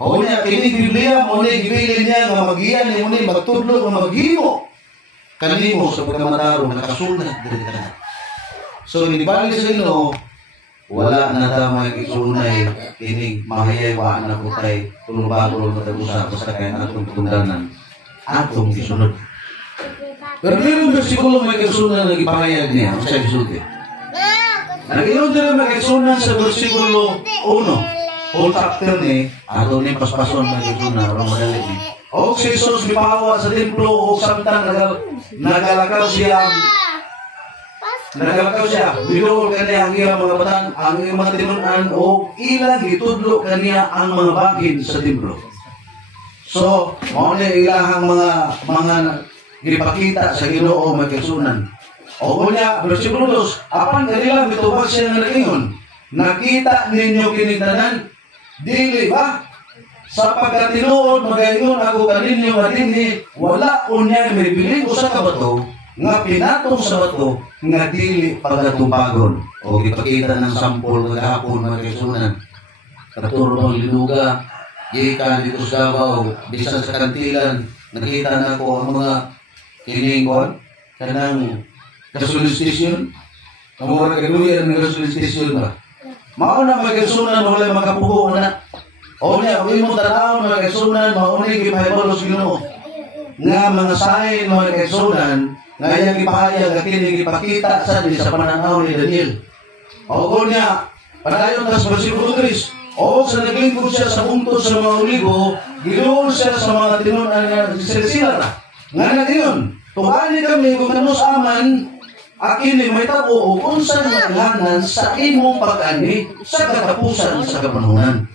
O niya, kining Biblia mo ni gibilin niya nga magiyan ni mo ni magtudlo nga maghimo kanimo sa pagkamataro nakasunat diri kana. So inibalik sa Ginoo, wala na ta magisunay kining mahayay wa na putay tulubagol na tag-usap basta kay atong tundanan atong gisunod. Pero yung bersikulo may kasunod na ipahayag niya sa gisulti. Nag-iyon din may kasunod sa bersikulo 1. Whole chapter ni, ato ni paspason na yun na orang madali ni. O si Jesus mipahawa sa templo o samtang nagalakaw siya. Nagalakaw siya. Binuol kaniya ang iyang mga batan, ang iyang mga tinunan o ilang itudlo kaniya ang mga bagin sa templo. So, mauna ilahang mga ipakita sa Ginoo may kasunan. O kunya, versikulo 2, apan kanila mitubag siya nga nagingon. Nakita ninyo kinigtanan, dili ba? Sa pagkatinuod, magayon ako kaninyo nga dinhi, wala unya may usa ka bato, nga pinatong sa bato, nga dili pagatubagon. O ipakita ng sampol nga kahapon mga kaisunan. Katurong linuga, gikan dito sa Davao, bisan sa kantilan, nakita na ko ang mga kiningkon, kanang gasolistasyon. Ang mga kaduyan ng gasolistasyon ba? Mauna magkasunan wala makapuho na. O niya, uwi mo tanaw magkasunan, mauna ipahibalo sa Ginoo. Nga mga sign magkasunan, nga yung ipahayag at ipakita sa pananaw ni Daniel. O niya, panayon na sa versikulo 3, o sa naglingkod siya sa bungtod sa mga oligo, ginuol siya sa mga tinunan nga sila. Nga na yun, tuhani kami kung ano sa aman, akini may tabo o unsan nga lanan sa imong pag-ani sa katapusan sa kapanahon.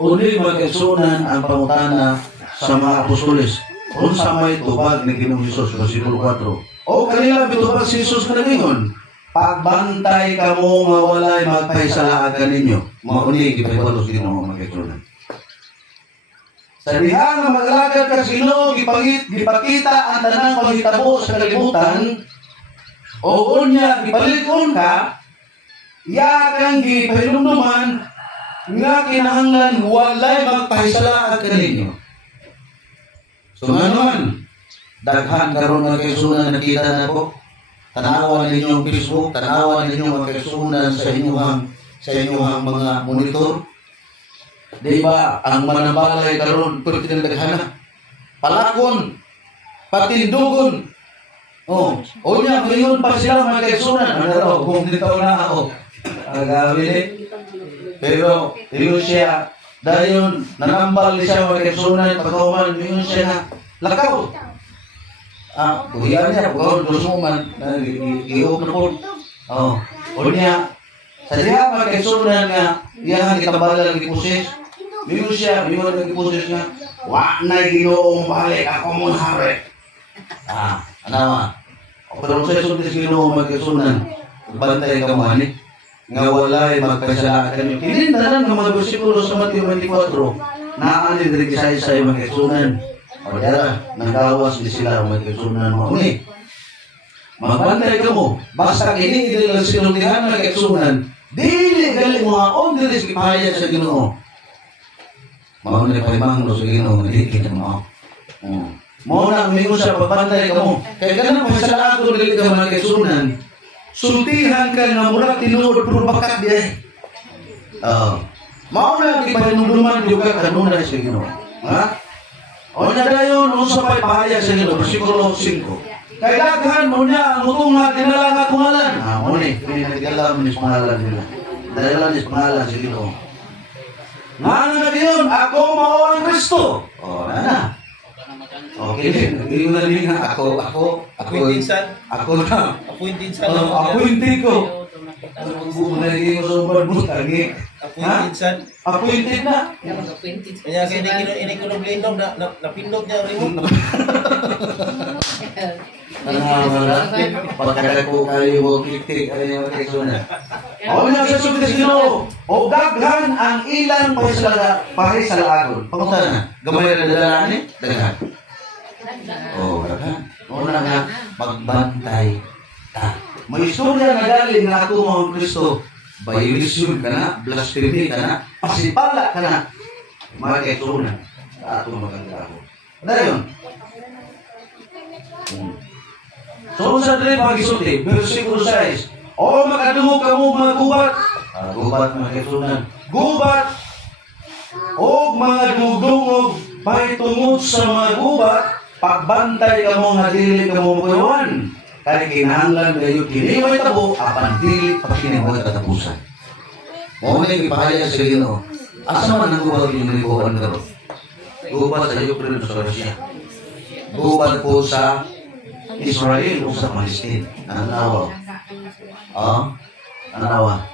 Uli magkasunan ang pangutana sa mga apostoles. Unsa may tubag ni Ginoong Hesus, versikulo 4. O kanila bitubag si Hesus nga nagingon, pagbantay kamo nga walay magpahisalaan kaninyo. Mauni gipahibalo sa Ginoo magkasunan. Sa diha nga magalagad ka sa Ginoo, gipakita ang tanang panghitabo sa kalibutan. O unya, ibalikon ka, yakang gipahinumduman, nga kinahanglan walay magpahisala kaninyo. So nga naman, daghan karon nga kaisunan nakita na ko, tanawan ninyo ang Facebook, tanawan ninyo ang kaisunan sa inyong mga monitor. Di ba, ang manabalay karon pero tinadaghan na. Palakon, patindugon, o niya, ngayon pa sila mga kaisunan. Ano raw, kung dito na ako. Agawin eh. Pero, yun siya, dahil nanambal siya mga kaisunan, pagkawaman, yun siya na lakaw. Kuhiyan niya, pagkawaman, lusuman, ihog na po. O niya, sa diha mga kaisunan nga, iyahan kitabala ng ipusis, yun siya, yun ang ipusis nga, wa na Ginoong balik, ako mong hari. Ano pero sa isunod sa Ginoo magkasunan, bantay ka mo ani, nga walay magpahisalaan kanyo. Kinindanan ng mga bersikulo sa Mateo 24, naanin rin isa-isa yung magkasunan. O dara, nanggawas di sila magkasunan mo. Magbantay ka mo, basta kini lang sinuntihan magkasunan, dili galing mga ondilis ipahayag sa Ginoo. Mauna palimang sa Ginoo, hindi kita mo. Mauna umingon siya, pagbantay ka mo. Kaya ganang pahisalaan ko dili ka mga kaisunan, sultihan ka nga murag tinuod pero bakat di ay. Mauna ipahinumduman juga kanunay sa Ginoo. O na dayon, unsa pa'y pahayag sa Ginoo, versikulo 5. Kaya daghan mo niya, ang utong nga dinala nga kungalan. Muni, pinagdala mo ni pangalan nila. Dala ni pangalan sa Ginoo. Nga na dayon, ako mao ang Kristo. O, na. Okay, hindi mo na rin nga ako Appointed na. Appointed sa Appointed ko. Naging sobrang butang Appointed na. Kaya ini ko nag-blindog napindot niya remote. Pagkada ko kayo walk-click ano yung kaisunan. O niya sa sulit sino, o daghan ang ilang pahisalagon. Pangunta na, gamay na dadalaan eh, daghan. O daghan. Una nga, magbantay ta. May istorya na galing na ako mga Kristo, violation ka na, blasphemy ka na, pasipala ka na. mga kaigsunan sa atong magandang. Dayon. So sa dili pagisulti, versikulo 6. O makadungog kamo mga gubat. Gubat mga kaigsunan. Gubat o mga dungog pay tungod sa mga gubat, pagbantay kamo nga dili kamo muyawan. Kaya kinahanglan kayo kiniway tabo, apan dili pagkiniway katapusan. Mo na ipahayag sa Ginoo. Asa man ang gubat yung nilibuan karon? Gubat sa Ukraine sa Russia. Gubat po sa Israel o sa Palestine. Anawa. Anawa.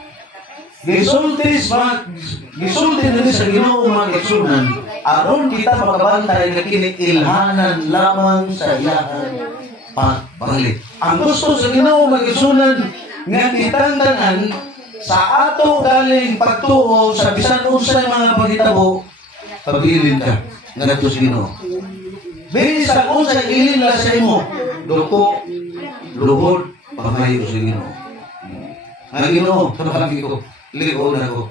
Gisulti nila sa Ginoo mga kaigsunan, aron kita makabantay nga kini ilhanan lamang sa iyang pagbalik. Ang gusto sa Ginoo mga kaigsunan nga kitangtanan sa ato galing pagtuo sa bisan unsay mga paghitabo, pabilin ka ngadto sa Ginoo. Bisan unsay ilin la sa imo, duko, luhod, pamayo sa Ginoo. Ang Ginoo, kapag ko ligo na ko.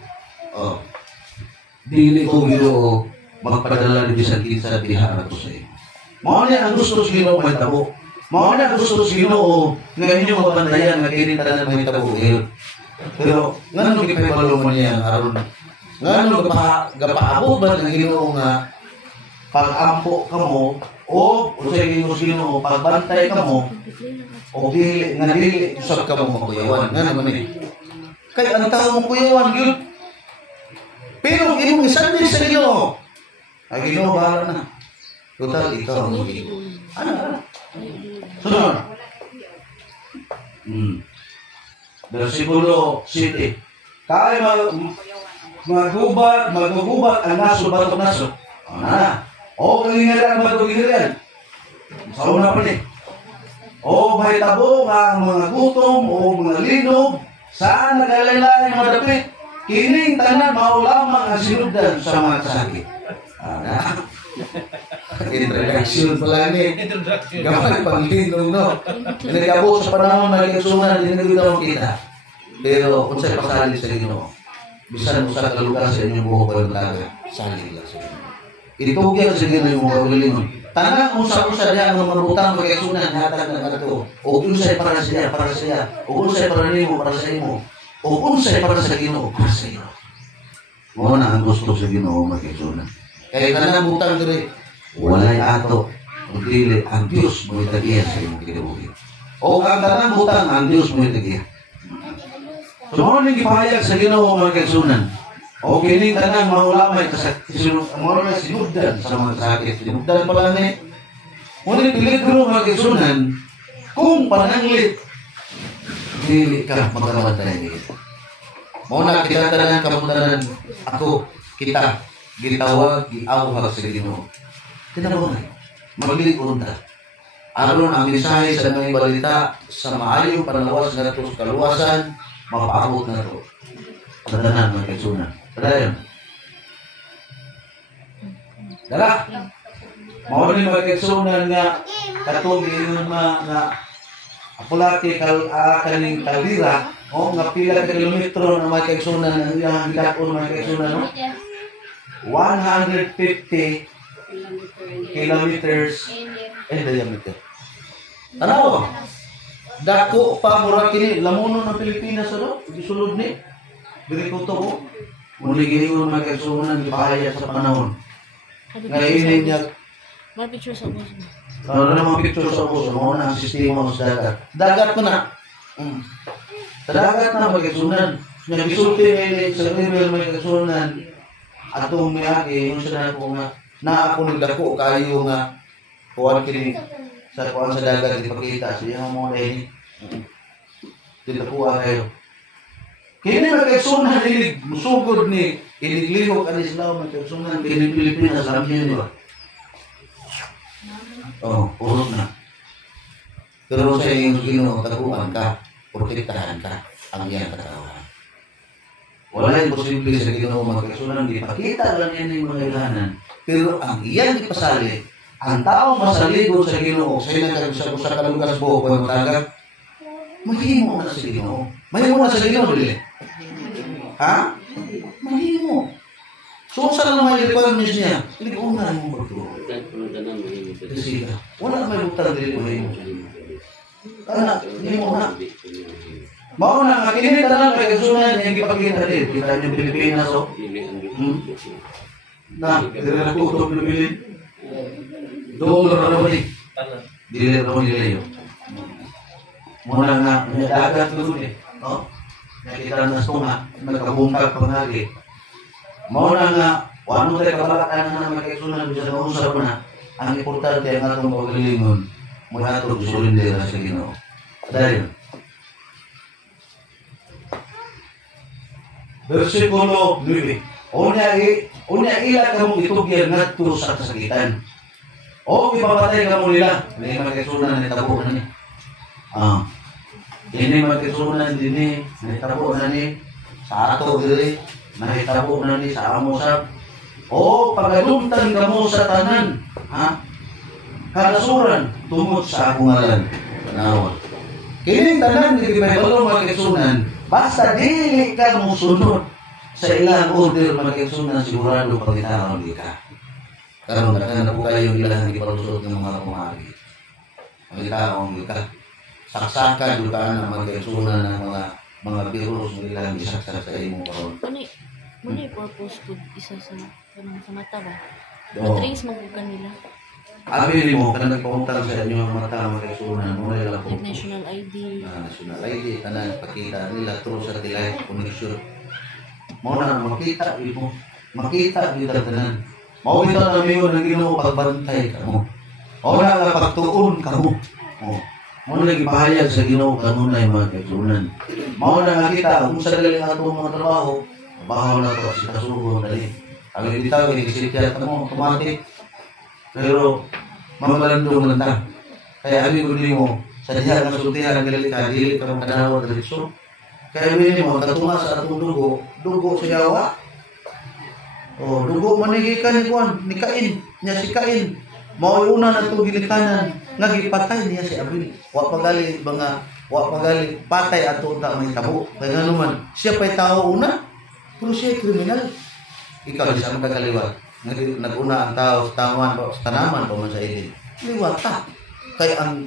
Dili ko Ginoo magpadala ni bisan kinsa diha ato sa imo. Mao ni ang gusto sa Ginoo may tabo. Mao ni ang gusto sa Ginoo nga inyo mabantayan nga kini tanan may tabo. Pero ngano gipahibalo man niya aron ngano gapaabot ba ng Ginoo nga pag-ampo kamo o usay Ginoo pagbantay kamo o dili nga dili usab kamo makuyawan ngano man ni kay ang tao makuyawan gyud pero imong isabit sa Ginoo ay Ginoo bahala na total ikaw ang Ginoo ana sunod versikulo 7. Kaya magubat ang naso batok naso. O kalingalan batok kalingalan. Sa una pa ni. O mahitabo ang mga gutom o mga linog saan nagalaylay mga dapit. Kining tanan mao lamang ang sinugdan sa mga kasakit. Introduction pala ni. Gamay panglinog no. Nagabo sa panahon na kaigsunan din nagitaw kita. Pero kung sa'y pasali sa Ginoo, bisan mo sa kalugar sa inyong buhok o yung laga, sali lang sa Ginoo. Itugyan sa Ginoo yung mga ulilingon. Tanang kung sa diya ang marutang kaigsunan hatag ng ato. O kung sa'y para siya, para siya. O kung sa'y para nimo, para sa imo. O kung sa'y para sa Ginoo, para sa Ginoo. Mo na ang gusto sa Ginoo magkaigsunan. Kaya tanang butang diri walay ato, dili ang Dios mo itagiya sa imong kinabuhi. O ang tanang butang ang Dios mo itagiya. So mo ning gipahayag sa Ginoo mga kaigsunan. O kining tanang maulamay mo na sinugdan sa mga sakit. Sinugdan pala ni. Mo ning peligro mga kaigsunan kung pananglit dili ka magkabantay ni. Mo na kita tanang kabutanan ako kita gitawag giawhag sa Ginoo. Tinabungan, magligon ta. Aron ang mensahe sa mga balita sa maayong panalawas na ito sa kaluwasan, mapaabot na ito. Tadanan mga kaigsunan. Tadayon. Dala. Mao ni mga kaigsunan nga katong giingon nga apulati kaning kaldira o nga pila ka kilometro ng mga kaigsunan ang iyang gidakon mga kaigsunan no? 150 kilometers diameter. Ano? Dako pa mura kini lamuno ng Pilipinas ano? Gisulod ni. Diri ko to. Muli giingon mga kaigsunan gipahayag sa panahon. Ngayon niya mga picture sa ubos. Ano na mga picture sa ubos? Mga na ang sistema sa dagat. Dagat ko na. Sa dagat na mga kaigsunan. Nga gisulti ngayon sa river mga kaigsunan. Atong miyagi yung sana ko nga na ako nagdako kayo nga kuwan kini sa kuwan sa dagat ipakita siya mo na ini dito po kayo kini magkaigsunan dilig musugod ni iniglihok ani sila magkaigsunan kini Pilipinas alam niyo di ba urot na pero sa iyong Ginoo taguan ka protektahan ka ang iyang katawan. Wala yung posible sa Ginoo magkaigsunan, ipakita lang yan yung mga ilahanan. Pero ang iyang ipasali, ang tao masaligod sa Ginoo, sa kalugar sa buhok o tagat, mahimo na sa Ginoo. Mahimo na sa Ginoo, dili? Ha? Mahimo. So, saan naman may requirements niya? Hindi ko nga mo magturo. Kasi wala may butang dili mo yun. Kana, hindi mo na. Mao na, makinit na lang kay kasunan yung ipakita din. Kita niyo Pilipinas, oh. Na, hindi na tutok Pilipinas. Doon na naman eh. Dili na naman nila yun. Muna nga, dagat doon eh. No? Nakita na sa tunga, nagkabungkag pa nga eh. Mauna nga, wano tayo kabalakan na magkaisunan sa nausap na ang importante ang atong pagalingon mula ito sulindera sa Ginoo. Dahil, versikulo 9, Unya ila kamong itugyan ngadto sa kasakitan. O ipapatay kamo nila, hindi magkaisunan na tabo na ni. Ini magkaisunan din ni, tabo na ni, sa ato diri. Nahitabo na ni sa amosab o pagadumtan kamo sa tanan kalasuran tungod sa akong ngalan tanawa kining tanan di Bible magkaisunan basta dili ka mosunod sa ilang order magkaisunan sigurado pagitaon di ka karon na po kayo ilang gipalusot ng mga kumari magitaon di ka saksakan jud ka na magkaisunan ng mga virus ilang gisaksak sa imong karon. Muna yung purpose ko isa sa kanang sa mata ba? Oo. Matrace magbukan nila. Abili mo, ka nagpauntan sa inyo ang mata mga kaisunan, muna lang po. Like national ID. National ID, tanan pakita nila through satellite connection. Muna makita mo, makita dito tanan. Mao ito na miyo ng Ginoo pagbantay kamo. Ora nga pagtuon kamo. Muna lagi pahayag sa Ginoo kanunay mga kaisunan. Mao na nga kita kung sa galing atong mga trabaho. Bahaw na ito, si kasugo na rin. Ang hindi tawag, inisipyat mo, automatic. Pero, mamalandong lang ta. Kaya amin ko mo, sa diha ng sultihan, galit ka, dili ka mong kanawa na rin. Kaya amin mo, katunga sa atong dugo sa yawa. O, dugo manigikan ni Juan, ni Cain, niya si Cain. Mauuna na itong gilikanan, nagipatay niya si Abel. Wa pagali, patay ato ta may tabo. Kaya nga naman, siya pa'y tao una. Pero siya kriminal. Ikaw di sa mga kaliwat. Nag-una ang tao sa tanaman pa man sa ilin. Liwata. Kaya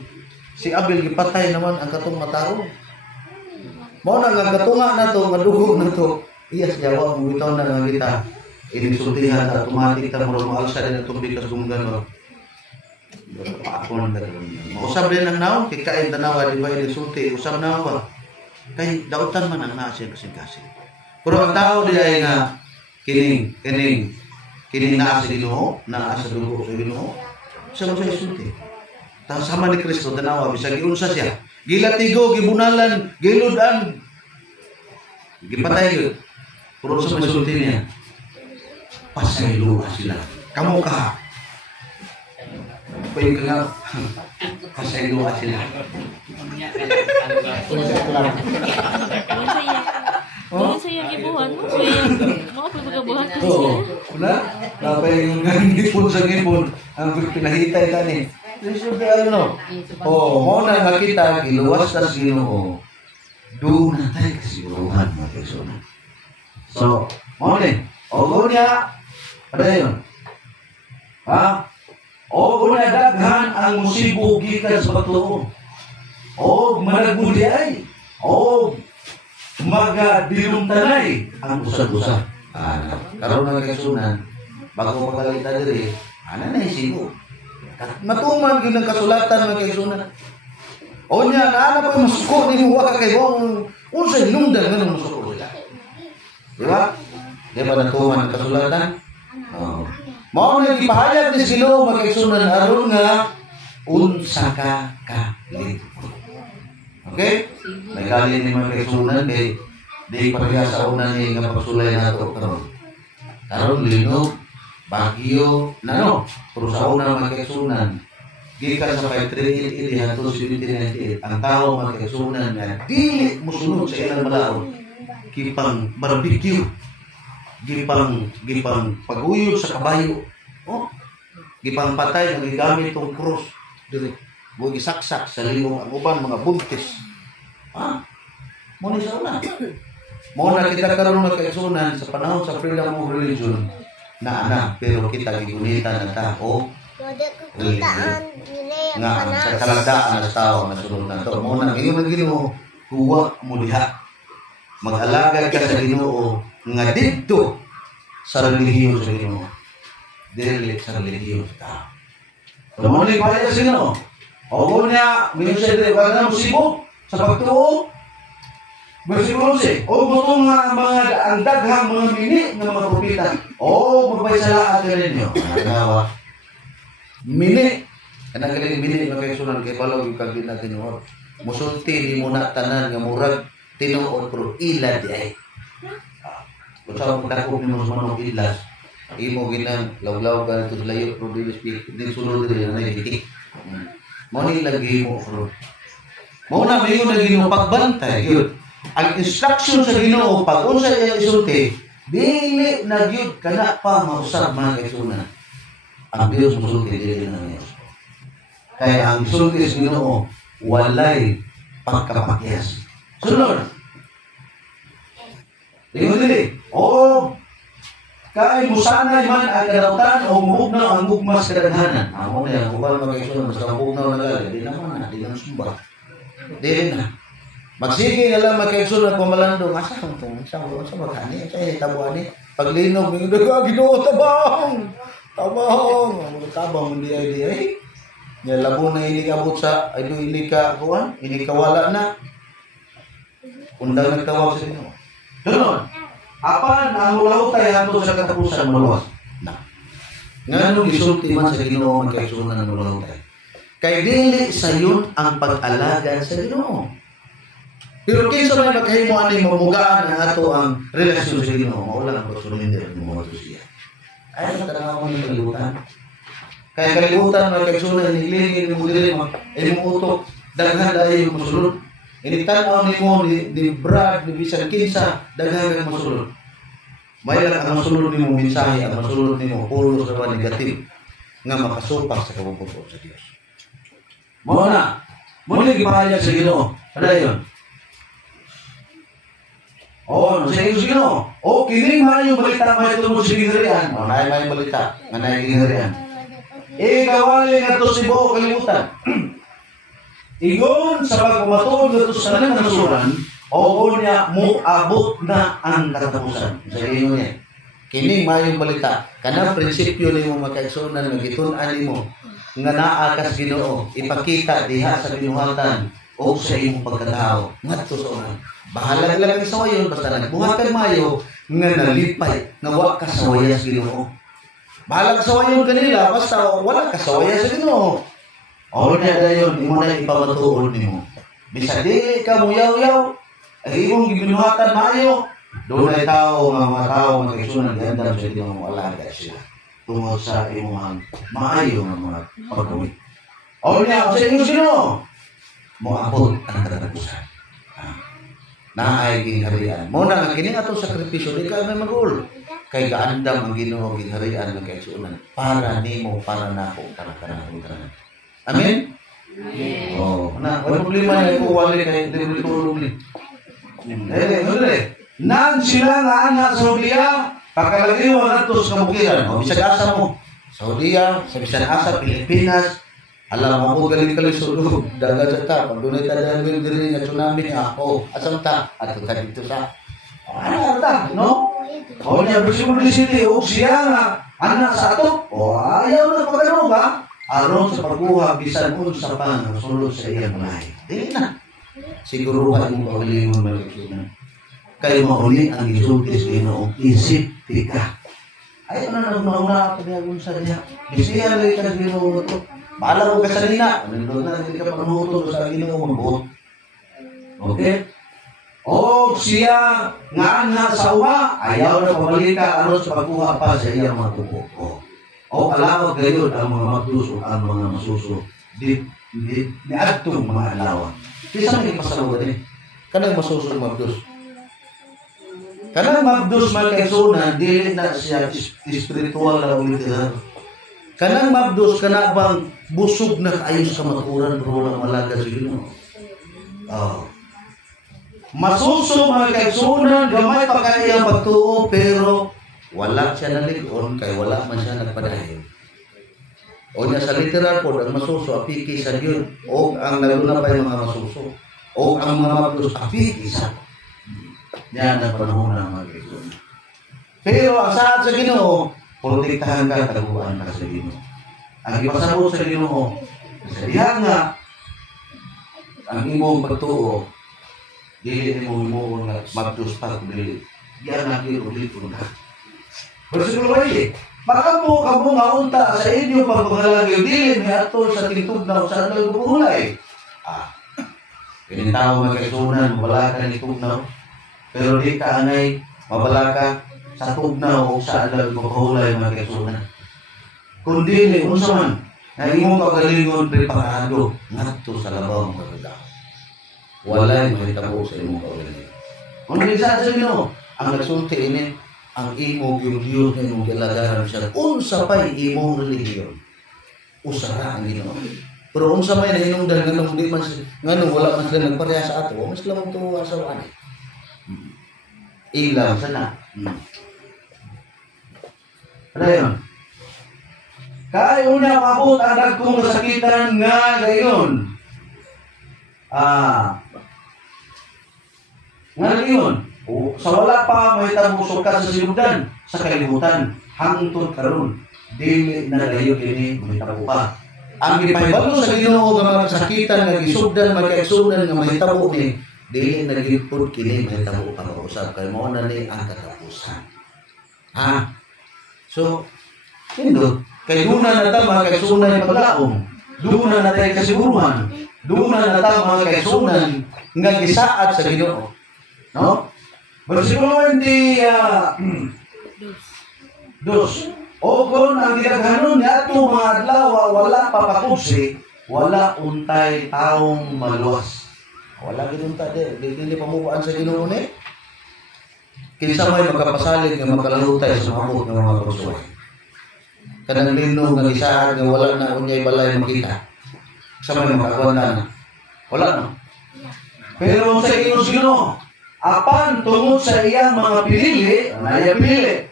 si Abel gipatay naman ang katong matao. Mao na nga katunga na to, madugog na to. Iyas yawa mo bitaw na nga kita. Inisultihan na automatic ta mo maalsa din ang tubig sa sunggan mo. Ako nang dagan. Usab din ang naon kay kain tanawa di ba inisulti usab na ba. Kay dautan man ang nasa kasing-kasing. Pero ang tao di ay nga kining naa sa Ginoo, naa sa dugo sa Ginoo. Sa mga isulti. Tapos sama ni Kristo tanawa bisag giunsa siya. Gilatigo, gibunalan, giludan. Gipatay gyud. Pero sa mga isulti niya. Pasayloa sila. Kamu ka. Pwede ka nga. Pasayloa sila. Doon sa iyang ibuhan mo. So iyang mga pagbuhat ko siya. Una, napay yung ngipon sa ngipon. Ang pinahitay ka ni. Lisod na ano. Mo na nakita, giluwas na sa Ginoo. Doon na tayo kasiguruhan mga kaisunan. So, mo rin. O niya, ano yun? O na daghan ang musibo gikan sa pagtuo. O managbudi ay. O magadilumtanay ang usad-usad. Karon nga kaisunan, bago magalita diri, ana na isigo. Matuman gyud ang kasulatan ng kaisunan. O nya ana pa masuko ni wa kay wong unsay lundan nga masuko sila. Di ba? Di ba natuman ang kasulatan? Mao na gipahayag ni Ginoo magkaisunan aron nga unsa ka kalito. Okay? May kali ni mga kaisunan kay di pareha sa una ni nga pagsulay nato karon. Karon linog, bagyo, nano, pero sa una mga kaisunan gikan sa 538 hangtod 1798 ang tao mga kaisunan nga dili mosunod sa ilang malaon kipang barbecue, gipang paguyod sa kabayo. Gipang patay nga gigamit tong cross dili. Bugi saksak sa limong ang uban mga buntis. Mo ni sa una. Mo na kita karon mga kaisunan sa panahon sa freedom of religion. na anak pero kita gigunitan na tao nga sa kalagdaan na tao na sulod na to. Muna ngayon ang Ginoo huwa mo diha mag-alagad ka sa Ginoo nga didto sa relihiyon sa Ginoo dili sa relihiyon sa tao. Tumuling pala sa Ginoo. O niya, minsan din wala na musibok sa pagtuo. Versikulo 11. O butong nga mga ang daghang mga mini ng mga propeta. O magpaisalaan ka ninyo. Nagawa. Mini. Kanang galing mini magkaisunan kay palaw yung kagin na tinuod. Musulti ni mo na tanan nga murag tinuod pero ila di ay. Kung saan mo takop ni mo sa manong ilas, imo ginang lawlaw ka ito sa layo pero din sunod rin na itik. Muna lagi mo bro. Muna may yung lagi mo pagbantay. Yun. Ang instruction sa Ginoo pag unsa iya isulti, dili na gyud kana pa mausab mga kaisunan. Ang Dios musulti dili na niya. Kaya ang isulti sa Ginoo walay pagkapakyas. Sunod. Ingon dili. Oo. Kay musanay man ang kadautan o mubugnaw ang mugmas kadaghanan. Amo na kung ba mga kaisunan basta bugnaw na gali, di naman na, di lang sumba. Dili na. Magsige nga lang magkaigsunan kung malandong. Asa kang itong? Sa magkani? Sa tabuan ni? Paglinog, may Ginoo, tabang! Tabang! Ang tabang, hindi ay di ay. Nga labo na inikabot sa, ay doon inikakuan, inikawala na. Undang nagtawag sa inyo. Sunod. Apan ang ulahutay hanto sa katapusan maluwas. Na. Nga nung isulti man sa Ginoo magkaigsunan ng ulahutay. Kay dili sa yun ang pag-alaga sa Ginoo. Pero kinsa man magkahimo ani mamugaan ang ato ang relasyon sa Ginoo, maulan ang pagsulinder mo mo siya. Ay sa tanaw ni kalibutan. Kaya kalibutan man kaigsunan ni lingin mo dili mo utok daghan dayon mosulod. Ini tanaw nimo ni Brad ni bisan kinsa daghan mo mosulod. May lang ang mosulod nimo mensahe, ang mosulod nimo puro sa negative nga makasupak sa kabubuto sa Dios. Mao na. Muli gipahayag sa Ginoo. Padayon. Oh, sa iyo Ginoo. O kining man yung balita may tungod sa gingharian. O naay may balita nga naay gingharian. Igawali nga to si buo kalibutan. Igon sa pagmatuod nga to sa nasuran, o niya muabot na ang katapusan. Sa iyo niya. Kining mayong balita, kanang prinsipyo nimo makaigsunan nga gitun-an nimo nga naa kas Ginoo, ipakita diha sa binuhatan o sa imong pagkatao ngadto sa unan. Bahala lang sa wayon basta nagbuhat kag mayo nga nalipay nga wa ka sa wayas Ginoo. Bahala sa wayon kanila basta wala ka sa wayas sa Ginoo. O niya dayon imo na ipamatuod nimo. Bisa dili ka muyaw-yaw, ang imong gibinuhatan mayo. Doon ay tao mga tao magkaigsunan gandam sa Ginoo alaga sila. Tungod sa imong maayo nga mga pagbuhi. O niya sa inyo Ginoo moabot ang katapusan. Naay gingharian. Muna nga kini atong sakripisyo di ka may magul. Kay gaandam ang Ginoo gingharian ng kaigsunan para nimo para nako kana-kana. Amen. Amen. Oh, na wala problema na ko wali kay dili tulong ni. Nang sila nga anak sa Saudiya, pagkalaliwa nato sa kabukiran. O bisag asa mo. Saudiya, sa bisan asa Pilipinas. Alam mo galing kalisod dagat sa ta pag dunay ta dahil diri nga tsunami ako asam ta ato ta dito sa ano ta no o niya Versikulo 17 o siya nga anak sa ato o ayaw na pagano ba aron sa pagkuha bisan unsa pa nga sulod sa iyang lahi dili na siguro wa mo pagalingon maliksunan kay mauli ang gisulti sa Ginoo isip tika ay ano na pagyagon sa diha bisiya lay ka Ginoo to. Bahala mo ka sa nina. Nandun na, hindi ka pagmuto sa Ginoo magbuot. Okay? O siya nga anak sa uma, ayaw na pabalik ka aron sa pagkuha pa sa iyang mga tupo. O kalawag gayon ang mga magduso, ang mga masuso. Di adtong mga alawan. Kisa may pasalungan eh. kanang masuso magdus. Kanang magdus magkaisunan, dili na siya spiritual na literal. Kanang mabdos kana bang busog na kaayo sa maturan pero wala malaga sa Ginoo. Masuso mga kaigsunan, gamay pa kaya pagtuo pero wala siya naligon kay wala man siya nagpadayon. O niya sa literal po, ang masuso, apiki sa Diyon. O ang nalunapay mga masuso. O ang mga mablos, apiki sa. Yan ang panahon ng mga kaibigan. Pero ang saad sa Ginoo, protektahan ka, taguan ka sa Ginoo. Ang ipasabot sa Ginoo, sa diha nga, ang imong pagtuo, dili mo imo nga mabdos pa dili. Yan ang ulit na. Versikulo 20. Baka mo kamo nga unta sa inyo pagpangalagyo dili mi ato sa tingtugnaw sa anay buhulay. Kinitaw nga kaisunan, mabalaka ni tugnaw. Pero di ka anay, mabalaka sa tugnaw o sa alag magpahulay mga kaisunan. Kung dili unsa man Na imong pagalingon preparado ngadto sa labaw mga kagadaw. Walay mahitabo sa imong kaugalingon. Ano isa sa Ginoo? Ang nagsulti ini, ang imong yung Diyos na imong kilagaran siya, unsa pa'y imong religiyon. Usara ang Ginoo. Pero unsa may nahinungdan nganong di man nganong wala man sila nagpareha sa ato, mas lamang tuwa sa ani. Ilaw sana. Ano yun? Kaya una mabot ang dagkong kasakitan nga gayon. Nga gayon. Sa wala pa may tabusok ka sa sinugdan, sa kalibutan, hangtod karon dili na gayon kini mahitabo pa. Ang gipahibalo sa Ginoo nga mga kasakitan nga gisugdan magkaigsunan nga mahitabo ni dili na gipud kini mahitabo pa usab kay mao na ni ang katapusan. So, indot kay duna na ta mga kaigsunan yung paglaom, duna na tayo kasiguruhan, duna na ta mga kaigsunan nga gisaad sa Ginoo. No? Versikulo 20, dos. O kung ang ginaghanon niya ito mga adlaw, wala papakubsi, wala untay taong maluwas. Wala ginunta di pamubuan sa Ginoo ni. Kinsa may magkapasalig nga makalutay sa mabot ng mga pagsuway. Kanang lino nga gisaad nga wala na unyay balay makita. Sa may makagawa na. Wala no. Pero sa Ginoo, apan tungod sa iyang mga pinili, pinili.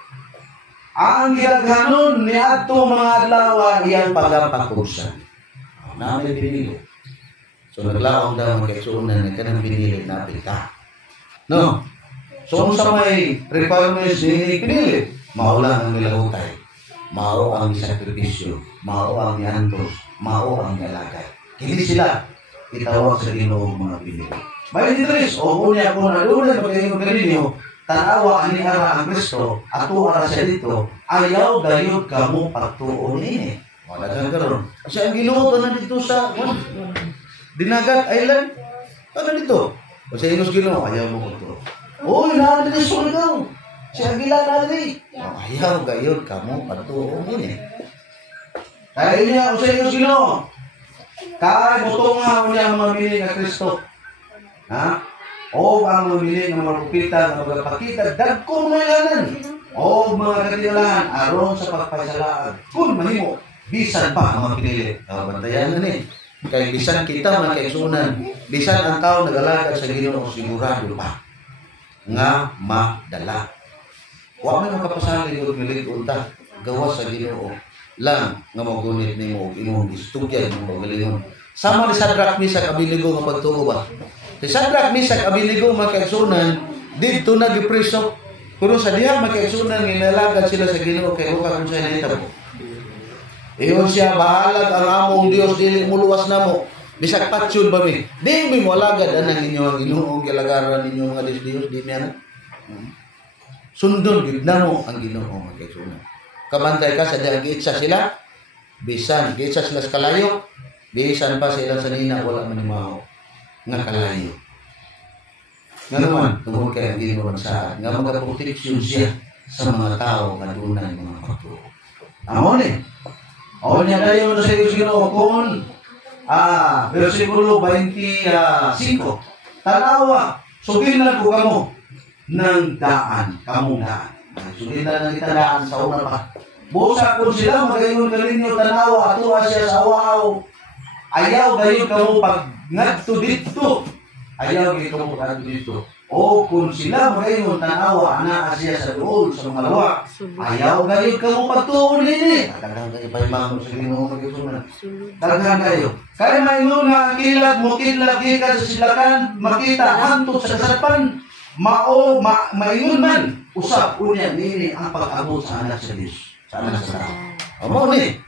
Ang ginaghanon ni ato mga adlaw iyang pagapakusan. Namin pinili. So naglaong daw magkaigsunan nga kanang pinili na kita. No. So unsa may requirements ni pinili? Mao lang ang nilahutay. Mao ang sakripisyo, mao ang niantos, mao ang galagay. Kini sila itawag sa Ginoo mga pinili. May interest o kunya kung adunay magayon kaninyo, tanawa ani ara ang Kristo, ato ara siya dito, ayaw gayud kamo pagtuon ini. Wala kang karon. Kasi ang Ginoo na dito sa Dinagat Island. Ano dito? O sa Inos Ginoo, ayaw mo pagtuon. Oy, naan dito sa Ginoo. Si Agila na dito. Ayaw gayud kamo pagtuon ini. Kaya niya o sa inyo Ginoo. Kaya butong nga niya mga mili nga Kristo. O ang mamili ng mga propeta na magpakita dagkong ngayanan o mga katilahan aron sa pagpasalaan kung mahimo bisan pa mga pinili. Bantayan na ni. Kay bisan kita mga kaigsunan, bisan ang tao nag-alagad sa Ginoo sigurado pa nga madala. Wa man makapasalig og milig-unta gawas sa Ginoo lang nga magunit nimo og imong istudyan ng pagalingon. Sama ni Sadrak Misak Abednego nga pagtuo ba? Si Sadrak Misak Abednego mga kaigsunan didto nagipreso. Pero sa diha mga kaigsunan nga nalagad sila sa Ginoo kay wa kung sa nahitabo. Iyon siya bahalag ang among Dios dili muluwas namo. Bisag patsyon ba mi? Di mi mo alagad anang inyo ang Ginoo gilagaran ninyo mga Dios di mi ana. Sundon gid namo ang Ginoo mga kaigsunan. Kabantay ka sa diha giitsa sila. Bisan giitsa sila sa kalayo. Bisan pa sila sa nina wala man mao nga kalayo. Nga naman, tungkol kay ang Ginoo sa nga magaproteksyon siya sa mga tao nga dunay mga pagtuo. Amo ni. O niya dayon sa Ginoo kung versikulo 25. Tanawa, sugilan ko kamo ng daan, kamong daan. Sugilan ng itadaan sa una pa. Busa kung sila magayon kaninyo tanawa ato siya sa awaw. Ayaw gayon kamo pag ngadto dito. Ayaw gayon kamo pag ngadto dito. O kung sila magayon tanawa ana siya sa duol sa mga luwa, ayaw gayud kamo pagtuon nini. Daghan kayo paymamo sa Ginoo magigsunan. Daghan kayo. Kaya maingon nga kilat mo kidlat gikan sa silakan, makita hantod sa kasapan, maingon man usap unya nini ang pag-abot sa anak sa Dios, sa anak sa tao. Amo ni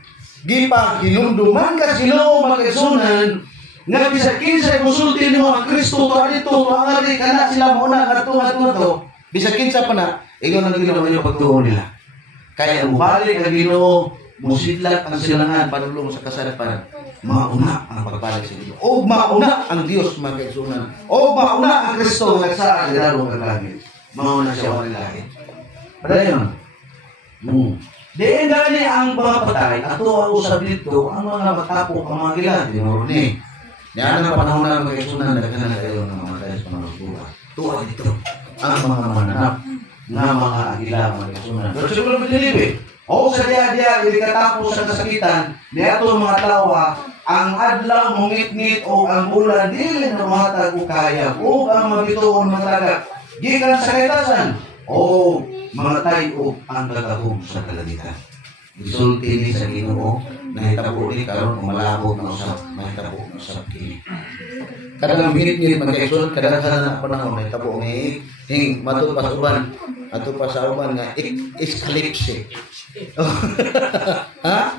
gipa hinumduman ka Ginoo magigsunan. Nga bisag kinsa konsulti nimo ang Kristo to adito to angari kana sila mo na ngadto to bisag kinsa pa na ingon ang Ginoo inyo pagtuon nila kaya mubalik ang Ginoo musidlat ang silangan padulong sa kasalanan mauna ang pagbalik sa Ginoo o mauna ang Dios magkaigsunan o mauna ang Kristo nagsaa sa dalawang langit mauna siya wala langit padayon diin gani ang mga patay ato ang usab dito ang mga matapok ang mga gilat dinuro ni yan ang panahon na magkaigsunan daghan na kayo ng mga tayo sa mga buwan. Tuwa dito ang mga mananap nga mga agila magkaigsunan. Pero siguro pinilibi. O sa diya hindi katapos sa kasakitan niyato mga tawa ang adlaw mungit-ngit o ang ulan dili na matag o kaya o ang mabituon matagak gikan sa kaitasan o mga tayo ang gagahom sa kalalitan. Isulti ni sa Ginoo na hitabo ni karon malabo na usap, mahitabo na usap kini. Kadang minit-minit magkaigsunan kadaghan na panahon na hitabo ni matud pa uban, ato pa sa uban nga escalipse. Ha?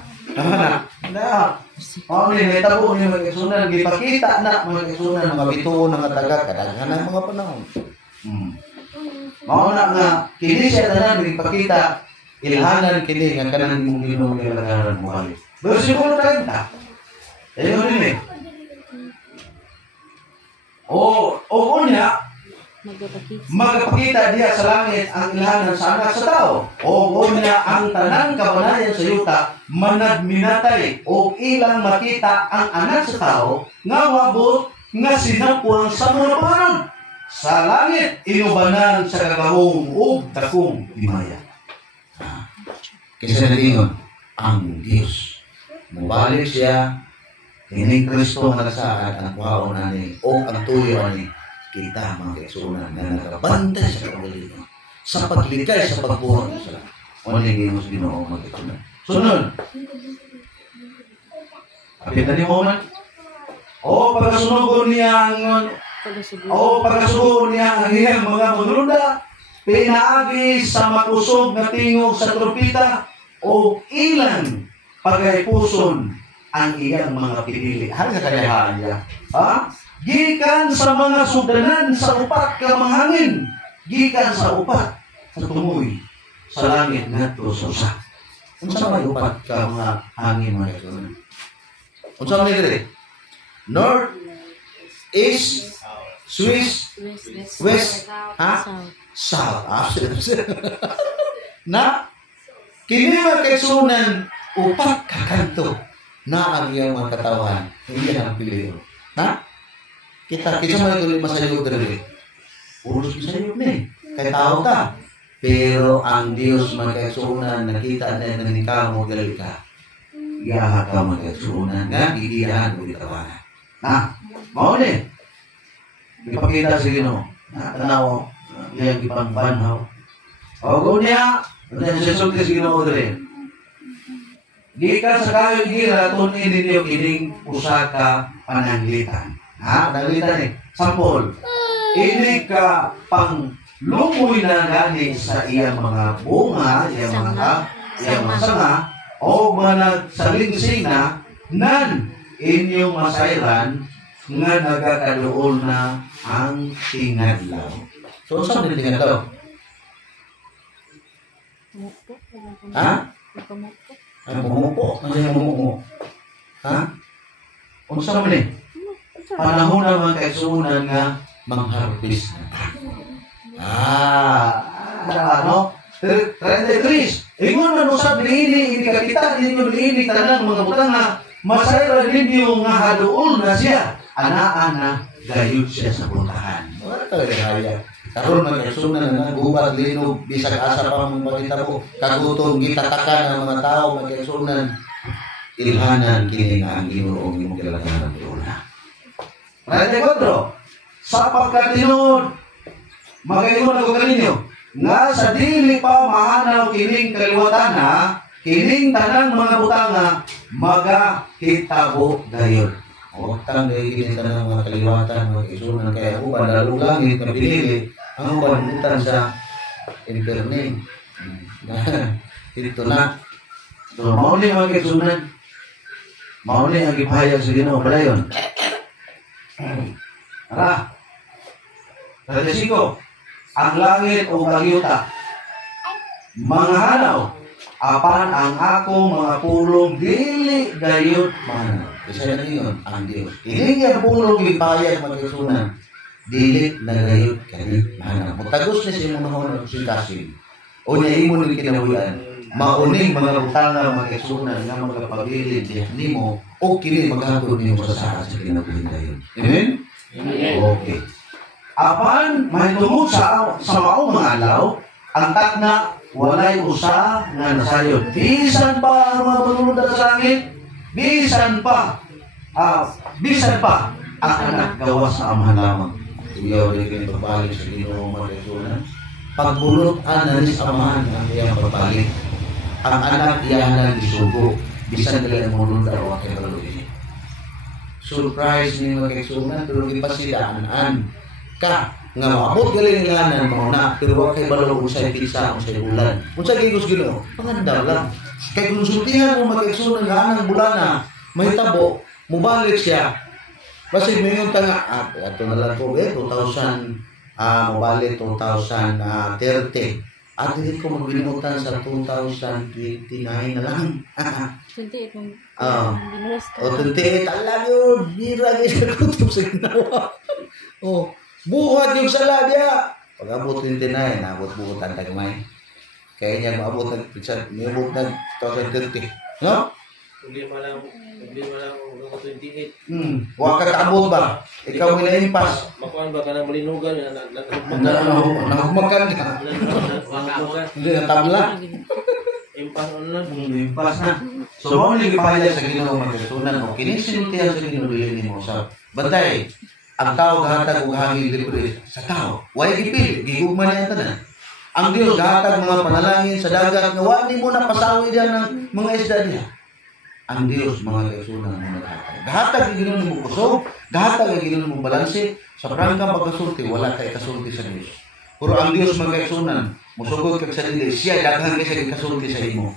Na. Ni hitabo ni magkaigsunan gipakita na magkaigsunan mga bituon nga taga kadaghan na mga panahon. Mao na nga kini siya tanan gipakita ilhanan kini nga kanang imong Ginoo nilagaran mo kali. Bersikulo 30. Ayun din eh. O unya magpakita diha sa langit ang ilhanan sa anak sa tao. O unya ang tanang kabanayan sa yuta managminatay o ilang makita ang anak sa tao nga wabot nga sinapuan sa mga panahon. Sa langit inubanan sa kagahom ug takong himaya. Kasi nalingon, ang Diyos. Mubalik siya, kining Kristo nga nasaad ang kwaon ani o ang tuyo ani kita mga kaigsunan na nagabantay sa kagalingon sa paglikay sa pagbuhat sa langit. O nilingin sa Ginoo mga kaigsunan. Sunod. Kapitan ni mo man. O pagkasunugon niya ang iyang mga mangrunda pinaagi sa makusog na tingog sa trompeta o ilang pagaypuson ang iyang mga pinili. Hanggang kadayahan niya. Gikan sa mga sudanan sa upat ka manghangin. Gikan sa upat sa tumoy sa langit ngadto sa usa. Unsa may upat ka mga hangin mga kaigsunan? Unsa man diri? North, East, West, South. Na kini magkaigsunan upat ka kanto na ang iyang mga katawan hindi ang piliin. Ha? Kita man ito masayo diri. Uros masayo ni kay tao ta. Pero ang Dios magkaigsunan nakita na naningkamo gali ka. Yaha ka magkaigsunan nga gigiyahan mo gitawanan. Ha? Mao ni. Ipakita sa Ginoo. Tanaw yang gipangbanhaw. O niya, sa Ginoo diri. Gikan sa kayo gira tunin ninyo kining usa ka pananglitan. Pananglitan ni. Sampol. Ini ka panglumoy na gani sa iyang mga bunga, iyang mga sanga, o mga nagsalingsing na nan inyong masayran nga nagakaluol na ang tingadlaw. So, saan din tingadlaw? Ha? Ay, mumupo. Ano yung mumupo? Ha? Unsa man eh? Panahon na mga kaigsunan nga mangharvest na. Ano? 33. Ingon man usab niini kita ninyo niini tanang mga butang na masayra ninyo nga haduol na siya. Ana-ana gayud siya sa puntahan. Wala talaga kaya. Karon magkaigsunan na gubat linog bisag asa pa mong magitabo kagutom gitatakan ang mga tao magkaigsunan ilhanan kini nga ang Ginoo imong kilalakan una. Sa pagkatinud magayon ako kaninyo nga sa dili pa mahanaw kining kaliwatan na kining tanang mga butanga magakitabo dayon. Utang dahil kinita ng mga kaliwatan, mga isunan, kaya uban, lalong langit na pinili, ang uban utang sa internet. Ito na. So, mauli mga kaisunan. Mauli ang ipahayag sa Ginoo padayon. Ara. Radesiko, ang langit o ang yuta, mga hanaw, apan ang akong mga pulong dili gayud mahanaw. Isa na yun, ang Diyos. Hindi niya pulong ipahayag mga isunan, dili na gayud kani mahanaw. Mutagos na siya muna ho ng singkasin. O niya imo ng kinabuyan, mauning mga butanga mga isunan nga magpabilin diyan nimo o kini maghapon niyo sa kinabuyan dayon. Amen? Okay. Apan mahitungod sa maong mga alaw, ang takna walay usa nga nasayod. Bisan pa ang mga panunod sa langit, bisan pa ang anak gawas sa amahan lamang. Iyaw rin kayo pagbalik sa Ginoo mga isunan. Pagbulot anan sa amahan ang iyang pagbalik. Ang anak iyahan isugo, bisan nila ang munod araw kay baluin. Surprise ni mga kaisunan, pero ipasidaanan ka nga maabot galing nganan mo na pero wa kay balo usay pisa usay bulan unsa gigos Ginoo pangandaw lang kay konsultihan mo mag-igsunan nga anang bulana mahitabo mobalik siya kasi mayon ta nga ato na lang po 2000 mobalik 2030 at hindi ko magbinimutan sa 2029 na lang 28 mong o 28 alam yun bira gay sa kutob sa ginawa buhat yung sala dia. Pag-abot 29, nabot-buot ang tagmay. Kaya niya maabot ng pizza, niabot ng 2030. No? Problema lang 28. Huwag ka kaabot ba? Ikaw may naimpas. Makuan ba ka na malinugan? Nahugmakan ka. Hindi na tabla. Impas na. Impas na. So, maong ligipahayag sa Ginoo Magkasunan mo. Kinisintihan sa ginulili mo sa bantay. Ang tao gahatag og hangin libre sa tao. Way gipili, gigugma niya tanan. Ang Dios gahatag mga panalangin sa dagat nga wa nimo na pasawi diyan ng mga isda diha. Ang Dios mga kaisunan mo naghatag. Gahatag ang Ginoo mo kusog, gahatag ang Ginoo mo balanse sa prangka pagkasulti wala kay kasulti sa Dios. Pero ang Dios mga kaisunan, musugod kag sa dili siya daghan kay sa kasulti sa imo.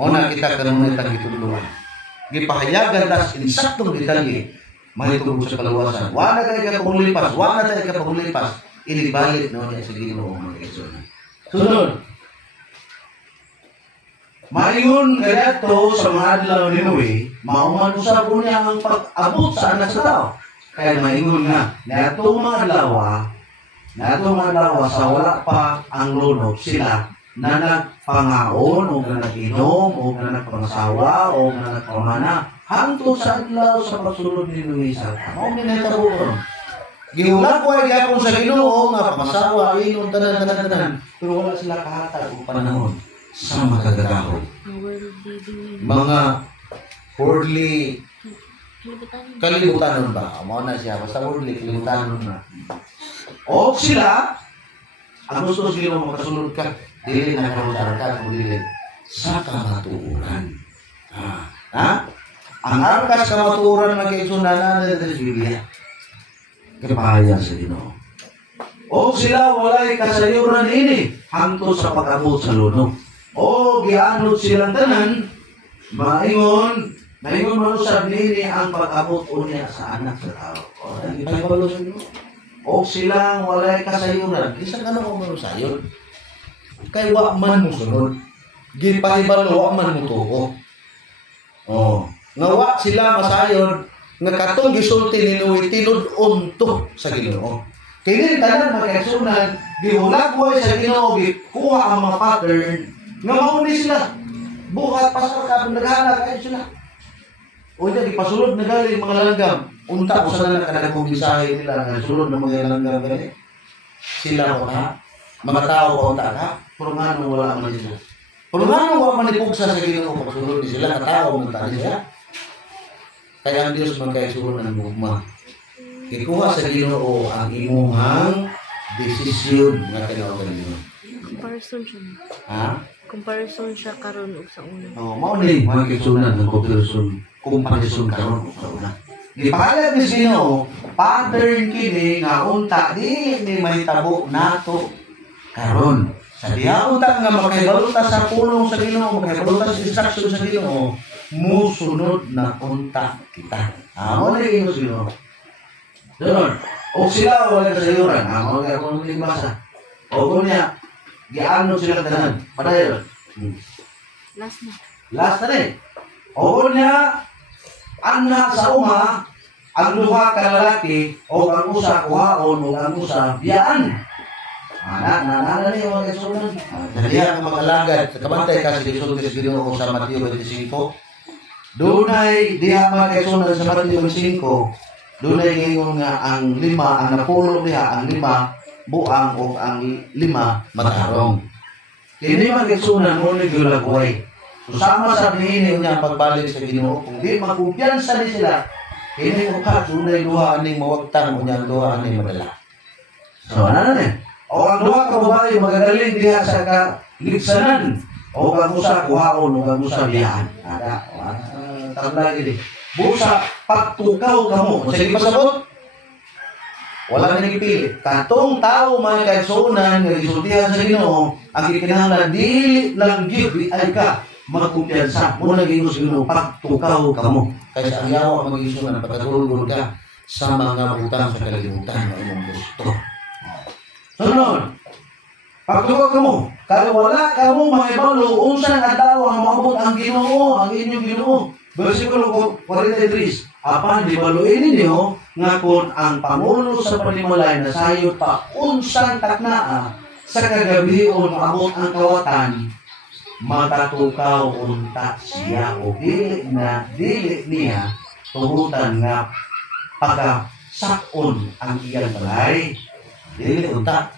Una kita kanunay tag gitudloan. Gipahayagan tas insaktong detalye mahitungod sa kaluwasan. Wala tayo ka pangulipas. Inibalik na niya sa Ginoo mga kaisunan. Sunod. Mayon kaya to sa mga adlaw ni Noe, mauman usab niya ang pag-abot sa anak sa tao. Kaya maingon nga, natong mga adlaw sa wala pa ang lunok sila na nagpangaon o na nag-inom o na nagpangasawa o na nagpamana hangtod sa adlaw sa pagsulod ni Noe sa mao ni natabo ron. Gihulat ko ay gyapon sa Ginoo nga pamasawa inon tanan. Pero wala sila kahatag og panahon sa makagagaw. Mga worldly kalibutan ba? Mao na siya basta worldly kalibutan na. O sila ang gusto sila makasunod ka dili na karutar ka dili sa kamatuoran. Ang arkas kamatuoran na kaigsunan na sa Biblia. Kapahayag sa Ginoo. O sila walay kasayuran ini hangtod sa pag-abot sa lunok. O gianod silang tanan maingon manusab nini ang pag-abot unya sa anak sa tao. O silang walay kasayuran. Isang ano ko manusayon? Kay wa man mo sunod. Gipahibalo wa man mo tuo. Nga wa sila masayon nga katong gisulti ni Noe tinud-on to sa Ginoo. Kini tanan magkaigsunan gihulagway sa Ginoo kuha ang mga pattern nga mao ni sila buhat pasar ka naghanap kay sila. O di pasulod na galing mga langgam. Unta ko sa kanang mensahe nila nga sulod ng mga langgam gani. Sila ko ha mga tao ko unta ka pero ngano wala man sila. Pero ngano wa man ipugsa sa Ginoo pagsulod ni sila ka tao man ta niya. Kaya ang Diyos magkaisunan ng gugma. Ikuha sa Ginoo ang imuhang desisyon nga kinaugan niyo. Comparison siya. Ha? Comparison siya karon ug sa una. Oh, mao ni Mga kaigsunan ng comparison karon sa una. gipalag ni Ginoo pattern kini nga unta di mahitabo nato karon. Sa diha unta nga makahibaluta sa pulong sa Ginoo, makahibaluta sa instruction sa Ginoo, musunod na unta kita. Amo na yung Ginoo. Doon. O sila wala kasayuran. Mga kung basa. O kunya, giano sila tanan. Padayon. Last na. Last na rin. O kunya, anak sa uma, ang duha ka lalaki, o ang usa kuhaon, o ang usa biyaan. Na ni mga kaigsunan. Diha nga makalagad, kabantay ka sa Ginoo sa Ginoo sa Mateo 25. Dunay diha mga kaigsunan sa Mateo 25. Dunay ngayon nga ang lima, ang napulo diha, ang lima buang o ang lima matarong. Kini mga kaigsunan mo ni gulagway. Susama sa niini Niya pagbalik sa Ginoo, kung di magkumpiyansa ni sila, kini mo ka dunay duha aning mawagtang unya duha aning madala. So ano na? O ang duha ka babae magagaling diha sa kaligsanan. O ang usa kuhaon o ang usa biyahan. Ada, tabla gidi. Busa pagtukaw kamo. Sige pasabot. Wala na nagipili. Katong tao mga kaigsunan nga gisultihan sa Ginoo, ang gikinahanglan dili lang gyud ay ka magkumpiyansa. Muna Ginoo sa Ginoo pagtukaw kamo. Kaysa ang yawa mag-isunan pagkatulog ka sa mga utang sa kalibutan na imong gusto. Sunod. Pagtukaw kamo. Kaya wala kamo mahibalo unsang adlaw ang maabot ang Ginoo, ang inyong Ginoo. Versikulo 43. Apan di baluin ninyo nga kun ang pangulo sa panimalay na sayot pa unsang taknaa sa kagabion maabot ang kawatan, matatukaw unta siya o dili niya tuhutan nga pagkasakon ang iyang balay. Dili unta.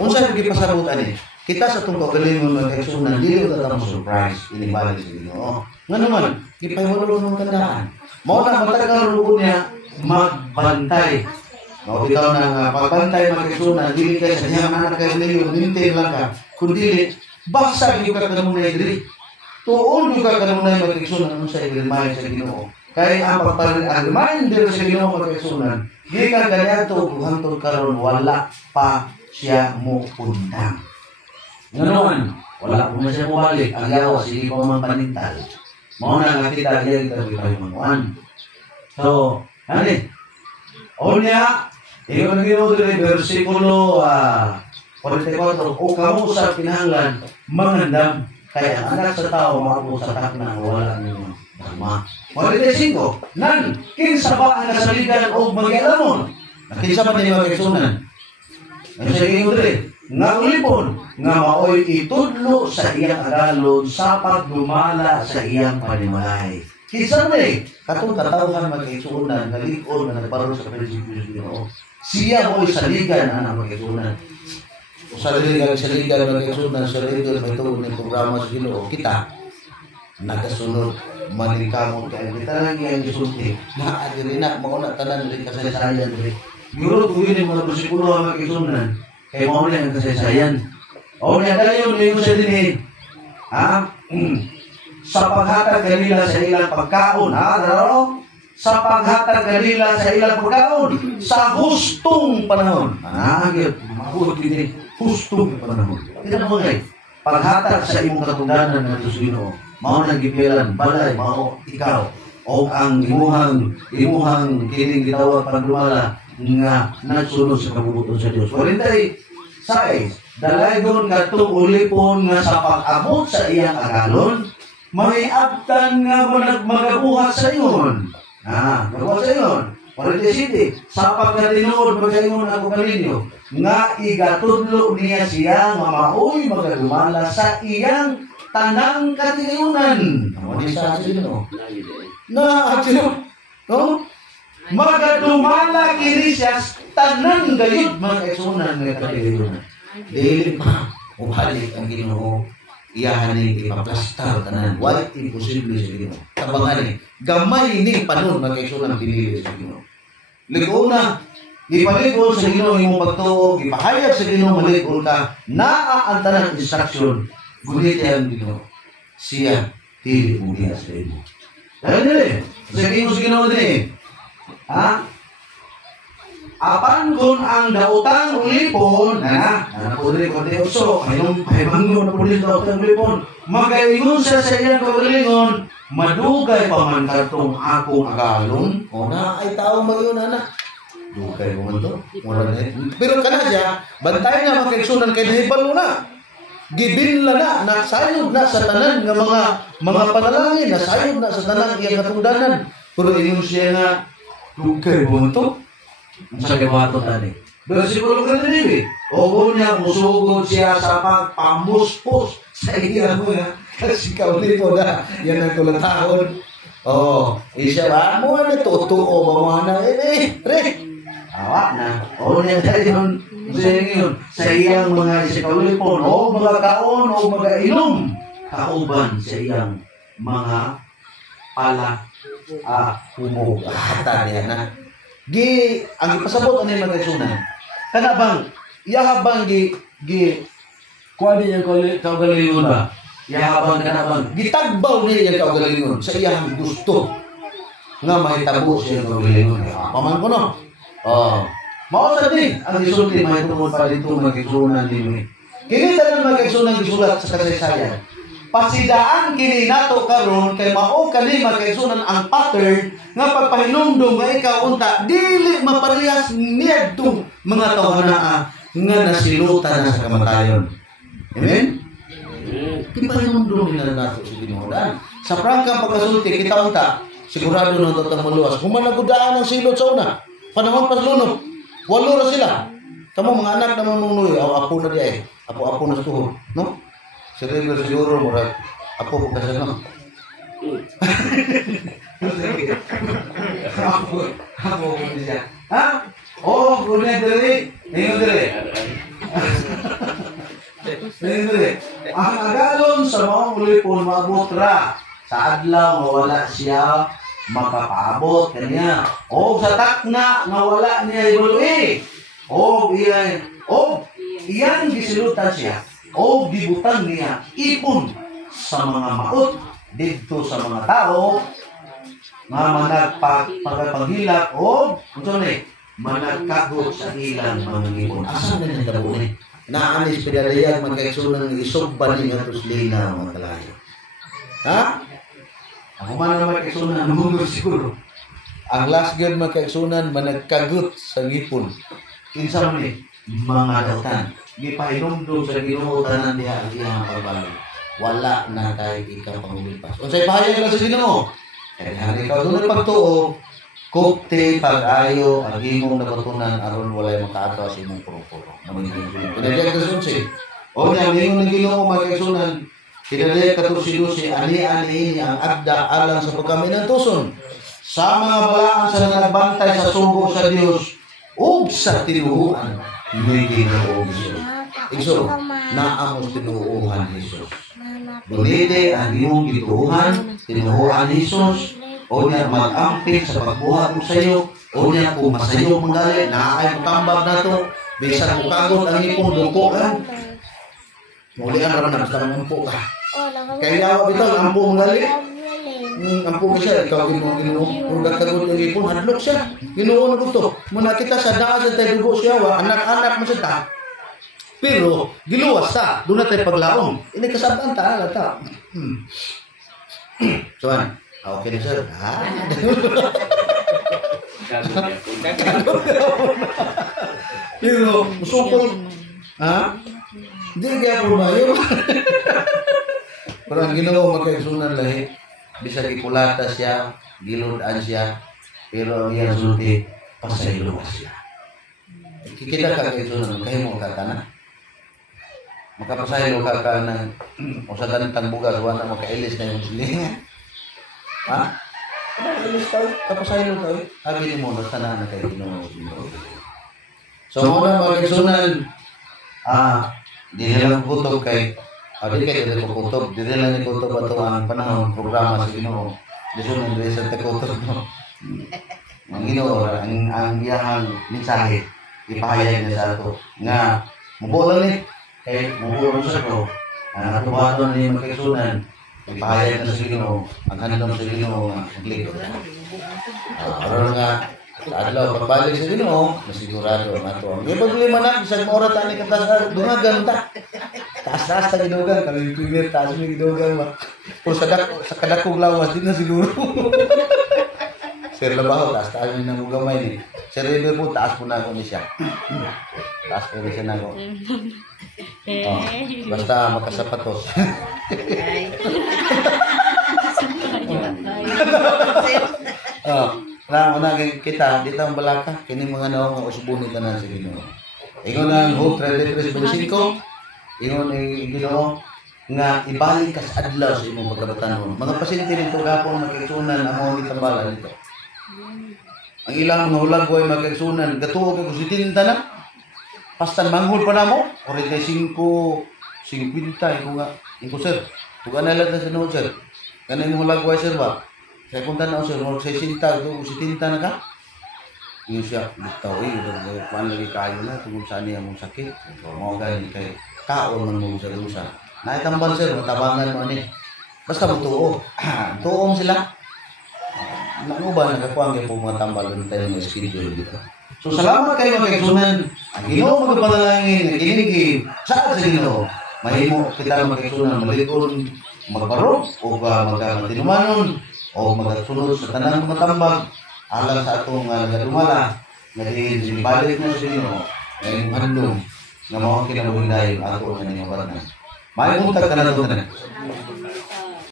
Unsa gyud pasabot ani? Kita sa tungkol galingon mga kaigsunan, dili ta mo surprise inibalik sa Ginoo. Nga naman, gipahimulo ng tandaan. Mao na matagal rugo niya magbantay. Mao bitaw na pagbantay mga kaigsunan, dili kay sa dihang anak kay ninyo nintin lang ka. Kundi basa gyud ka kanunay diri. Tuon gyud ka kanunay mga kaigsunan unsa igrimay sa Ginoo. Kay ang reminder sa Ginoo mga kaigsunan, gikan kaniadto hangtod karon wala pa siya mo undang. Ngayon, wala po na siya bumalik. Ang yawa, sige pa man panintal. Mao na nga kita diya kita bipahimunuan. So, ani? O niya, iyo na Ginoo diri versikulo 44. O kamo sa kinahanglan mangandam kay ang anak sa tao maabot sa takna wala ninyo dama. 45. Nan kinsa ba ang kasaligan o magialamon? Kinsa man ni mga kaigsunan? Ano sa Ginoo diri? Nga ulipon nga maoy itudlo sa iyang agalon sa pagdumala sa iyang panimalay. Kisa ni Katong katawhan mga kaigsunan nga lig-on nga nagparo sa prinsipyo sa Ginoo. siya mo'y saligan ang magkasunan. Sa ligan mga kaigsunan sa radio may tugon ng programa sa Ginoo, kita nagasunod maningkamot kay kita lang yang gisulti. Na adiri na mao na tanan rin kasaysayan diri. Guro tuwin mga bersikulo ang magkasunan. Kay mao na ang kasaysayan. O niya dayon niyo sa dinhi. Ha? Sa paghatag kanila sa ilang pagkaon, ha? Daro? Sa paghatag kanila sa ilang pagkaon sa hustong panahon. Gyud, mabuot kini hustong panahon. Kita mo gay. Paghatag sa imong katungdanan nga Ginoo, mao nang gipilan balay mao ikaw o ang imuhang kining gitawag pagdumala nga nagsunod sa kabubuton sa Dios. 46 dalaygon kadtong ulipon nga sa pag-abot sa iyang agalon, may abtan nga magabuhat sa iyon. Magabuhat sa iyon. 47 sa pagkatinuod magaingon ako kaninyo nga igatudlo niya siya nga maoy magadumala sa iyang tanang katigayunan. Amo ni sa Ginoo. Na sino? No? Magadumala kini siya tanang gayud mga kaigsunan nga katigayunan. Dili pa ubalik ang Ginoo. Iyahan ni ipaplastar tanan. Why imposible sa Ginoo? Tabangan ni gamay ni panon mga kaigsunan pinili sa Ginoo. Liguna Gipalig-on sa Ginoo imong pagtuo, gipahayag sa Ginoo malig-on ka, naa ang tanang instruction, gunitan Ginoo. Siya dili umiya sa imo. Dahil dili, sa Ginoo din. Ha? Apan kung ang daotang ulipon, napuli ko di uso, kayong pahibangyo na puli daotang ulipon, magaingon siya sa iyang kagalingon, madugay pa man katong akong agalon, o na ay tao magayon na. Dugay mo man to. Pero kana siya, bantay na makaigsunan kay nahibalo na. Gibinla na, nasayod na sa tanan nga mga panalangin, nasayod na sa tanan iyang katungdanan. Pero ingon siya nga, dugay mo man to. Sa kiwato tani. Versikulo ka din o niya musugod siya sa pagpamuspos sa iya mo nga. Kasi kauli po na, yan ang kulatahon. Isya ba? Mo na totoo ba mo na? Re! Awa na. O niya tayo yun. Sa iyang mga isikaulipon o mga kaon o mga inom. Kauban sa iyang mga pala Humog. Hata niya na. Ang ipasabot ano yung mga isunan? Kana bang, yahabang kuha niya kaugalingon ba? Yahabang ka na bang? gitagbaw niya yung kaugalingon sa iyang gusto nga mahitabo siya yung kaugalingon. Paman ko no? Mausap din ang isulti mahitungod pa dito mag-isunan din. Kinita na mag-isunan gisulat sa kasaysayan. Pasidaan kini nato karon kay mao kani magkaigsunan ang pattern nga pagpahinumdum nga ikaw unta dili maparehas niadtong mga tawhanaa nga nasilutan na sa kamatayon. Amen. Pahinumdum na nato sa Ginoo. Sa prangkang pagkasulti kita unta sigurado na tatang maluwas. Humanagudaan ang silot sa una. Panahon pas lunok. Walo ra sila. Kamo mga anak na manunoy apo na di ay. Apo na sa tuhod, no? Sereno siguro murag ako po kasi no. Ako po siya. Ha? Oh, kunin dali. Ngayon dali. Ngayon dali. Ang agalon sa mga ulipon mabutra. Sa adlaw mawala siya makapaabot kanya. O sa takna mawala niya ibului. O iyan gisilutan siya. O gibutang niya ipon sa mga maot dito sa mga tao nga managpaghilak o managkagot sa ilang mga ipon. Asa na nang dabo ni? Naanis pidadayag magkaigsunan ng isugban ni nga tuslina mga kalayo. Ha? Ako man na magkaigsunan ng mundo siguro. Ang last good magkaigsunan managkagot sa ngipon. Kinsa man ni mga dautan. Gipahinumdum sa Ginoo tanan diha ang iyang pagbalik. Wala na kay ikaw pangulipas. Unsay pahayag lang sa Ginoo? Kaya ikaw doon pagtuo, kupte pag-ayo ang imong nabatunan aron walay makaadto sa imong puro-puro. Pinadayag ka sunsi. O niya, ingon ng Ginoo magkaigsunan, pinadayag ka tusi-tusi, ani-ani ang agda alang sa pagkaminan tuson. Sa mga balaan sa nagbantay sa sugo sa Dios ug sa tinuuan ni Ginoo Hesus. Igso, naamos tinuuhan Hesus. Bunide ang iyong gituuhan, tinuuhan Hesus, o niya mag-amping sa pagbuhat mo sa iyo, o niya kung masayo manggali, naakay mo tambag na to, bisan mo kagot ang ipong dukuhan. Mulian raman na basta mampo ka. Kaya yawa bitaw, ang ampo manggali. Ang ampo siya, ikaw Ginoo, kung gagkagot yung ipon, hadlok siya. Ginoo na gusto. Muna kita sa daan sa tayo dugo siya, anak-anak mo siya ta. Pero, giluwas ta, doon na tayo paglaong. Ini kasabaan ta, alata. Soan, okay na sir. Pero, musukol. Ha? Hindi kaya po ba yun? Pero ang Ginoo magkaigsunan lahi. Bisa gipulata siya, giludan siya, pero ang iyang sulti, pasayluwas siya. Kita ka kaigsunan, kayo mo kakana. Makapasaylo ka ng usadan tangbugas, wala makailis na yung silinga. Ha? Makailis tayo, kapasaylo tayo. Abi mo, nagtanahan na kayo Ginoo. So, muna magkaigsunan, di nilang kutob kay di kayo dito kutob. Di nilang kutob ato ang panahon programa sa Ginoo. Di sunod sa Santa Kutob. No? ang Ginoo ang iyang mensahe ipahayag niya sa ato nga mubulan ni kay mubulan sa to ang atubaton ni magkaigsunan ipahayag na sa Ginoo ang handom sa Ginoo nga maglikod. Aron nga sa adlaw pagbalik sa Ginoo masigurado ang ato ang problema na bisag maura ta ni katas dungagan ta taas ta gidugan kami premier taas mi gidugan ma pero sa kadakong lawas din na siguro. Sir Labaho taas mi nang gamay ni Sir River po taas po na ako ni siya taas po siya na ako basta makasapatos. Na kita dito ang balaka kini mga naong nga usbon ni tanan sa Ginoo. Ingon ang Hope 33:25 ingon ni Ginoo nga ibalik ka sa adlaw sa imong pagkabatanon. Mga pasyente nito gapon magkaigsunan amo gitambalan nito. Ang ilang mga hulagway magkaigsunan gatuo kay kusitinta na. Pastan manghul pa namo 45 50 ko nga. Iko sir, tugan na lang sa sinod sir. Kanang hulagway sir ba? Saya punta na sir, mag 60 to, 70 na ka. Yung siya, bitaw kuan lagi kayo na tungod sa niya mong sakit. Mao gani kay kaon man mo sa lusa. Naitambal sir, matabangan mo ani. Basta mo tuo. Tuong sila. Nanuba nakakuang gyud po mga tambal ng tayo ng schedule dito. So salamat kayo mga kaigsunan. Ang Ginoo magapanalangin nga kinig sa Ginoo. Mahimo kita magkaigsunan malikon, magbarog o magtinumanon o magsunod sa tanang mga tambag alang sa atong nagadumala nga balik na sa Ginoo ngayong handom nga mao kinabuhi dayon ato nga ninyo barang. May muntag ka na doon.